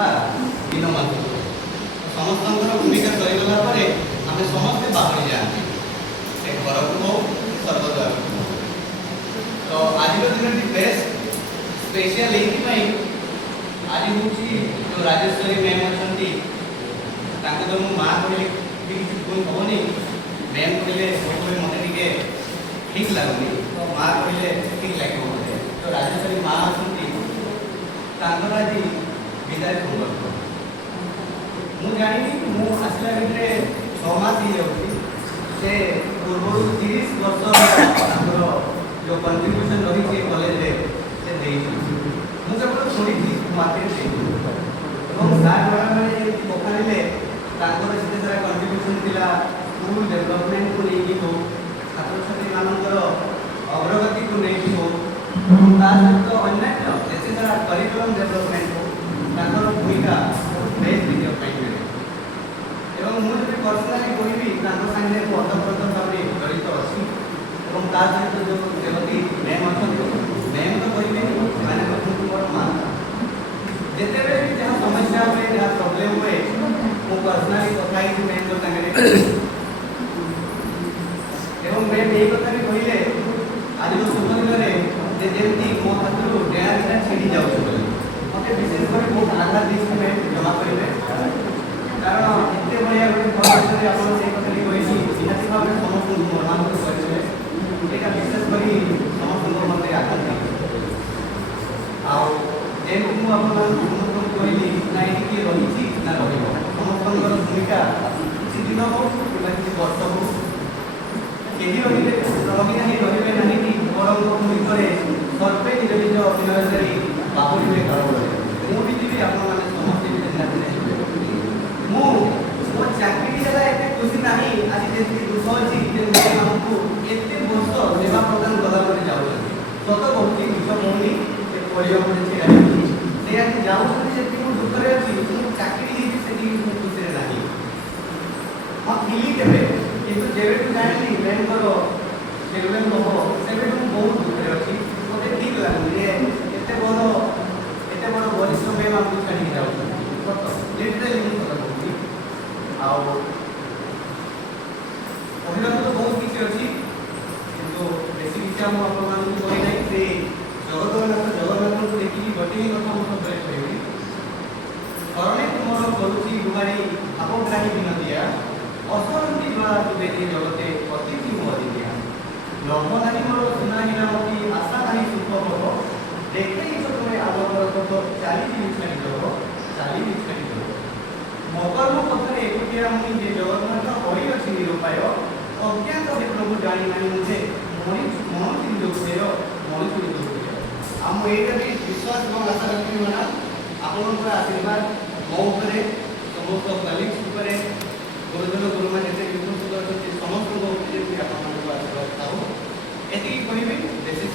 किंवा दिन मत समस्त भूमिका सरीगला आम समस्ते बाहरी जाती से घर को हो सर्वद्वार को हो। तो आज दिन बेस्ट स्पेशल ये आज हूँ जो राजेश्वरी मैम अच्छा तो माँ कहले किसी भूल हेनी मैम कहले मत ठीक लगुनि तो माँ कहले ठीक लगे मत तो राजेश्वरी माँ अच्छा आज विदाय संपर्क मुझे जानी आसला भितर 6 मास से पूर्व 30 वर्ष जो कंट्रीब्यूशन रही है कॉलेज से मुझे शुणी मार्केट सार बड़ा मैंने पकारे से सारा कंट्रीब्यूशन था स्कूल डेवलपमेंट को लेकिन हो छात्र छात्री मानकर अग्रगति को लेकिन हो सहित अन्य जैसे सारा करिकुलम डेवलपमेंट हो भूमिका बेस्ट देखा मिले और मुझे पर्सनाली कहबी सामने अतप्रत भाव जड़ित अच्छी सहित जो देवती मैम अच्छा मैम तो कहे मैंने मोर माँ जिते जहाँ समस्या हुए जहाँ प्रोब्लेम हुए मु पर्सनाली कथा मैम को मैम यही कथा भी कहले आज जो शुभ दिन में जमी मो हाथ डेरा छिड़ी जाऊँ मत विशेष कर बहुत आधार देश में जमा करेंगे कारण एत बढ़िया गोटे भविष्य आप कथा कही निहाती भाव में समस्त मर्मानुत करेंगे यहाँ विशेष कर समस्त मत आघात आमती मुझे कहली ना ये किए रही ना समस्त भूमिका किसी दिन हो कि किसी वर्ष हो कहीं रही रही ना कि बरम भितर सर्वे निज निज अभिनय सारी बाहुल्य कारण मुझे जी आप समस्ते मो चाकरी है एत खुशी ना आज जी दुख अच्छी मानू एत वर्ष सेवा प्रदान कला जाऊँ सत कहूँ दुख कहूनी पढ़ा से जाऊँ दुखे अच्छी चाकरी से खुशी ना हाँ थिली के जब जानी मैमर डेवलप हम से बहुत दुखे अच्छी मत ठीक लगुनि एत बड़ वरिष्ठ मैम आमको छाड़ी जाऊँ लिटराली कहूँ कहना तो बहुत किसी अच्छी कि बेस किसी आम आपना से जगतनाथ जगन्नाथ को देखिए गोटे ही कथा मुझे कहबी करणे तुम करुच्ची गुहारी आपग्राही विनदिया असरती द्वारा तुबेदी जगते अतिथि मरिया लम्बनानी मोर सुनाही नामती आशा नानी सुखभोग देखे तुम्हें आलोकर कथ चाली छाड़ी दब चाली छाड़ी दब मकर्म पथरे एकुटिया मुझे जे जगन्नाथ बड़ी अच्छी निरुपाय अज्ञात हे प्रभु जाणी ना मुझे मनुष्य दुखेय मनुष्य दुखेय आम यहाँ भी विश्वास और आशा रखी मैडम आपंकर आशीर्वाद मो समस्त कलिग्स गुरुजन गुरुमा जिते उपस्थित अच्छा समस्त आशीर्वाद था ये कहबी विशेष